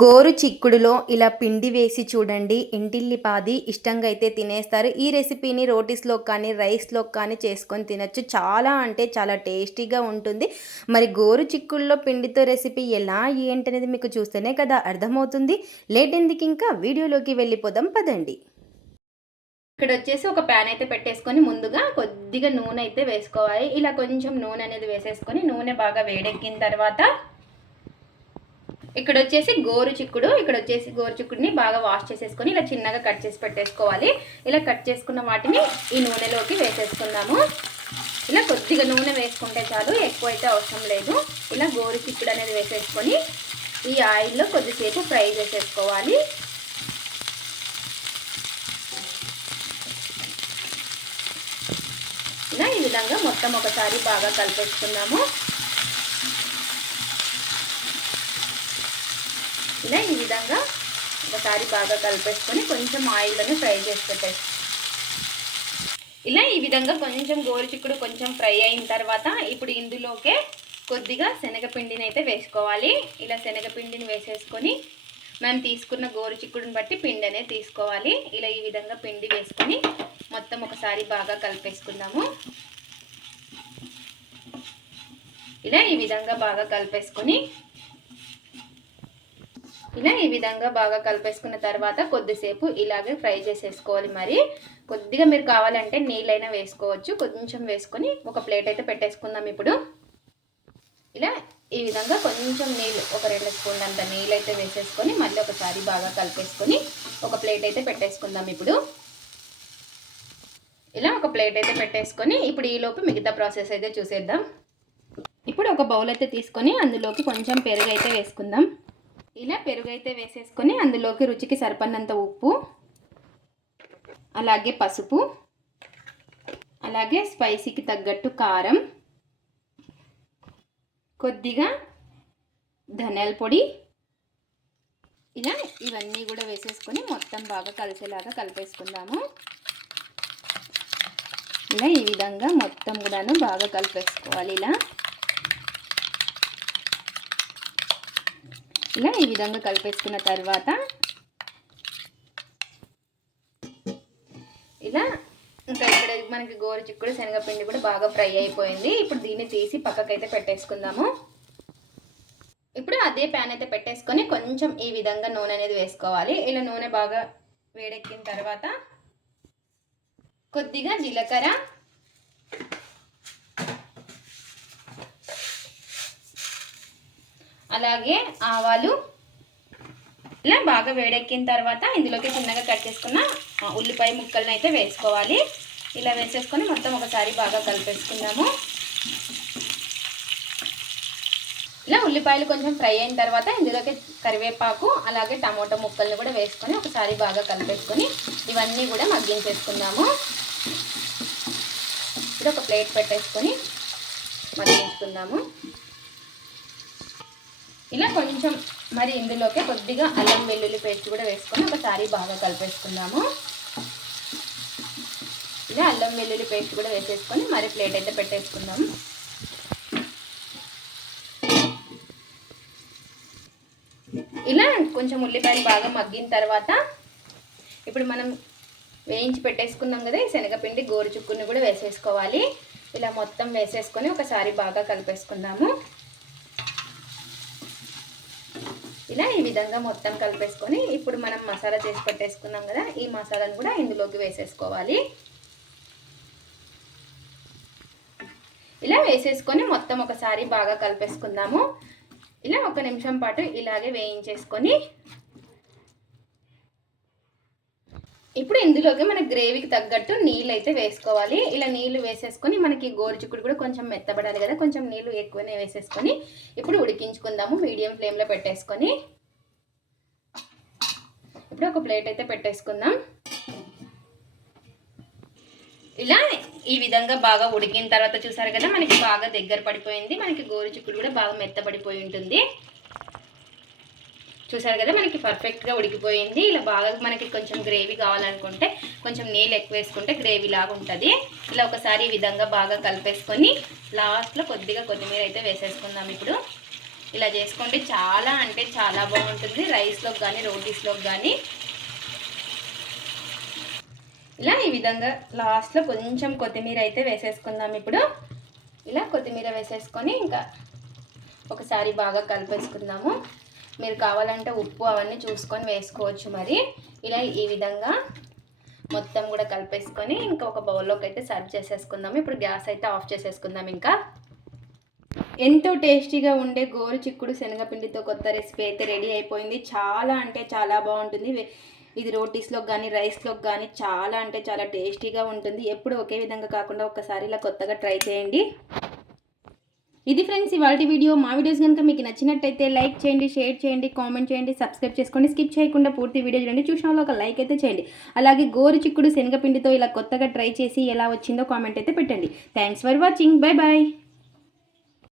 గోరు చిక్కుడులో ఇలా పిండి వేసి చూడండి, ఇంటిల్లిపాది ఇష్టంగా అయితే తినేస్తారు. ఈ రెసిపీని రోటీస్లో కానీ రైస్లో కానీ చేసుకొని తినచ్చు. చాలా అంటే చాలా టేస్టీగా ఉంటుంది. మరి గోరు చిక్కుడులో పిండితో రెసిపీ ఎలా ఏంటనేది మీకు చూస్తేనే కదా అర్థమవుతుంది. లేట్ ఎందుకు, ఇంకా వీడియోలోకి వెళ్ళిపోదాం పదండి. ఇక్కడ వచ్చేసి ఒక ప్యాన్ అయితే పెట్టేసుకొని ముందుగా కొద్దిగా నూనె అయితే వేసుకోవాలి. ఇలా కొంచెం నూనె అనేది వేసేసుకొని నూనె బాగా వేడెక్కిన తర్వాత ఇక్కడ వచ్చేసి గోరు చిక్కుడుని బాగా వాష్ చేసేసుకొని ఇలా చిన్నగా కట్ చేసి పెట్టేసుకోవాలి. ఇలా కట్ చేసుకున్న వాటిని ఈ నూనెలోకి వేసేసుకుందాము. ఇలా కొద్దిగా నూనె వేసుకుంటే చాలు, ఎక్కువ అయితే అవసరం లేదు. ఇలా గోరు చిక్కుడు అనేది వేసేసుకొని ఈ ఆయిల్లో కొద్దిసేపు ఫ్రై చేసేసుకోవాలి. ఇలా ఈ విధంగా మొత్తం ఒకసారి బాగా కలిపేసుకుందాము. ఇలా ఈ విధంగా ఒకసారి బాగా కలిపేసుకొని కొంచెం ఆయిల్లోనే ఫ్రై చేసి పెట్టేసి ఇలా ఈ విధంగా కొంచెం గోరు చిక్కుడు కొంచెం ఫ్రై అయిన తర్వాత ఇప్పుడు ఇందులోకే కొద్దిగా శనగపిండిని అయితే వేసుకోవాలి. ఇలా శనగపిండిని వేసేసుకొని మనం తీసుకున్న గోరు చిక్కుడుని బట్టి పిండి అనేది తీసుకోవాలి. ఇలా ఈ విధంగా పిండి వేసుకొని మొత్తం ఒకసారి బాగా కలిపేసుకుందాము. ఇలా ఈ విధంగా బాగా కలిపేసుకున్న తర్వాత కొద్దిసేపు ఇలాగే ఫ్రై చేసేసుకోవాలి. మరి కొద్దిగా మీరు కావాలంటే నీళ్ళైనా వేసుకోవచ్చు. కొంచెం వేసుకొని ఒక ప్లేట్ అయితే పెట్టేసుకుందాం. ఇప్పుడు ఇలా ఈ విధంగా కొంచెం నీళ్ళు, ఒక 2 స్పూన్లు అంత నీళ్ళు అయితే వేసేసుకొని మళ్ళీ ఒకసారి బాగా కలిపేసుకొని ఒక ప్లేట్ అయితే పెట్టేసుకుందాం. ఇప్పుడు ఇలా ఒక ప్లేట్ అయితే పెట్టేసుకొని ఇప్పుడు ఈలోపు మిగతా ప్రాసెస్ అయితే చూసేద్దాం. ఇప్పుడు ఒక బౌల్ అయితే తీసుకొని అందులోకి కొంచెం పెరుగు అయితే వేసుకుందాం. ఇలా పెరుగు అయితే వేసేసుకొని అందులోకి రుచికి సరిపడినంత ఉప్పు, అలాగే పసుపు, అలాగే స్పైసీకి తగ్గట్టు కారం, కొద్దిగా ధనియాల పొడి, ఇలా ఇవన్నీ కూడా వేసేసుకొని మొత్తం బాగా కలిసేలాగా కలిపేసుకుందాము. ఇలా ఈ విధంగా మొత్తం కూడాను బాగా కలిపేసుకోవాలి. ఇలా ఈ విధంగా కలిపేసుకున్న తర్వాత ఇలా ఇంకా ఇక్కడ మనకి గోరు చిక్కుడు శనగపిండి కూడా బాగా ఫ్రై అయిపోయింది. ఇప్పుడు దీన్ని తీసి పక్కకైతే పెట్టేసుకుందాము. ఇప్పుడు అదే ప్యాన్ అయితే పెట్టేసుకొని కొంచెం ఈ విధంగా నూనె అనేది వేసుకోవాలి. ఇలా నూనె బాగా వేడెక్కిన తర్వాత కొద్దిగా జీలకర్ర, అలాగే ఆవాలు, ఇలా బాగా వేడెక్కిన తర్వాత ఇందులోకి చిన్నగా కట్ చేసుకున్న ఉల్లిపాయ ముక్కలను అయితే వేసుకోవాలి. ఇలా వేసేసుకొని మొత్తం ఒకసారి బాగా కలిపేసుకుందాము. ఇలా ఉల్లిపాయలు కొంచెం ఫ్రై అయిన తర్వాత ఇందులోకి కరివేపాకు, అలాగే టమోటా ముక్కలను కూడా వేసుకొని ఒకసారి బాగా కలిపేసుకొని ఇవన్నీ కూడా మగ్గించేసుకుందాము. ఇప్పుడు ఒక ప్లేట్ పెట్టేసుకొని మగ్గించుకుందాము. ఇలా కొంచెం మరి ఇందులోకి కొద్దిగా అల్లం వెల్లుల్లి పేస్ట్ కూడా వేసుకొని ఒకసారి బాగా కలిపేసుకుందాము. ఇలా అల్లం వెల్లుల్లి పేస్ట్ కూడా వేసేసుకొని మరి ప్లేట్ అయితే పెట్టేసుకుందాము. ఇలా కొంచెం ఉల్లిపాయలు బాగా మగ్గిన తర్వాత ఇప్పుడు మనం వేయించి పెట్టేసుకున్నాం కదా ఈ శనగపిండి గోరు చిక్కుడుని కూడా వేసేసుకోవాలి. ఇలా మొత్తం వేసేసుకొని ఒకసారి బాగా కలిపేసుకుందాము. ఇలా ఈ విధంగా మొత్తం కలిపేసుకొని ఇప్పుడు మనం మసాలా చేసి పెట్టేసుకున్నాం కదా ఈ మసాలాను కూడా ఇందులోకి వేసేసుకోవాలి. ఇలా వేసేసుకొని మొత్తం ఒకసారి బాగా కలిపేసుకుందాము. ఇలా 1 నిమిషం పాటు ఇలాగే వేయించేసుకొని ఇప్పుడు ఇందులోకి మన గ్రేవీకి తగ్గట్టు నీళ్ళు అయితే వేసుకోవాలి. ఇలా నీళ్ళు వేసేసుకొని మనకి గోరు చిక్కుడు కూడా కొంచెం మెత్తబడాలి కదా, కొంచెం నీళ్ళు ఎక్కువనే వేసేసుకొని ఇప్పుడు ఉడికించుకుందాము మీడియం ఫ్లేమ్లో పెట్టేసుకొని. ఇప్పుడు ఒక ప్లేట్ అయితే పెట్టేసుకుందాం. ఇలా ఈ విధంగా బాగా ఉడికిన తర్వాత చూసారు కదా మనకి బాగా దగ్గర పడిపోయింది. మనకి గోరు చిక్కుడు కూడా బాగా మెత్తబడిపోయి ఉంటుంది. చూసారు కదా మనకి పర్ఫెక్ట్గా ఉడికిపోయింది. ఇలా బాగా మనకి కొంచెం గ్రేవీ కావాలనుకుంటే కొంచెం నీళ్ళు ఎక్కువ వేసుకుంటే గ్రేవీ లాగా ఉంటుంది. ఇలా ఒకసారి ఈ విధంగా బాగా కలిపేసుకొని లాస్ట్లో కొద్దిగా కొత్తిమీర అయితే వేసేసుకుందాం. ఇప్పుడు ఇలా చేసుకోండి, చాలా అంటే చాలా బాగుంటుంది. రైస్లోకి కానీ రోటీస్లోకి కానీ. ఇలా ఈ విధంగా లాస్ట్లో కొంచెం కొత్తిమీర అయితే వేసేసుకుందాం. ఇప్పుడు ఇలా కొత్తిమీర వేసేసుకొని ఇంకా ఒకసారి బాగా కలిపేసుకుందాము. మీరు కావాలంటే ఉప్పు అవన్నీ చూసుకొని వేసుకోవచ్చు. మరి ఇలా ఈ విధంగా మొత్తం కూడా కలిపేసుకొని ఇంకా ఒక బౌల్లోకి అయితే సర్వ్ చేసేసుకుందాము. ఇప్పుడు గ్యాస్ అయితే ఆఫ్ చేసేసుకుందాం. ఇంకా ఎంతో టేస్టీగా ఉండే గోరు చిక్కుడు శనగపిండితో కొత్త రెసిపీ అయితే రెడీ అయిపోయింది. చాలా అంటే చాలా బాగుంటుంది. ఇది రోటీస్లోకి కానీ రైస్లోకి కానీ చాలా అంటే చాలా టేస్టీగా ఉంటుంది. ఎప్పుడు ఒకే విధంగా కాకుండా ఒకసారి ఇలా కొత్తగా ట్రై చేయండి. ఇది ఫ్రెండ్స్ ఇవాల్టి వీడియో. మా వీడియోస్ కనుక మీకు నచ్చినట్టయితే లైక్ చేయండి, షేర్ చేయండి, కామెంట్ చేయండి, సబ్స్క్రైబ్ చేసుకోండి. స్కిప్ చేయకుండా పూర్తి వీడియో చూడండి. చూసిన వాళ్ళు ఒక లైక్ అయితే చేయండి. అలాగే గోరు చిక్కుడు శనగపిండితో ఇలా కొత్తగా ట్రై చేసి ఎలా వచ్చిందో కామెంట్ అయితే పెట్టండి. Thanks for watching. Bye bye.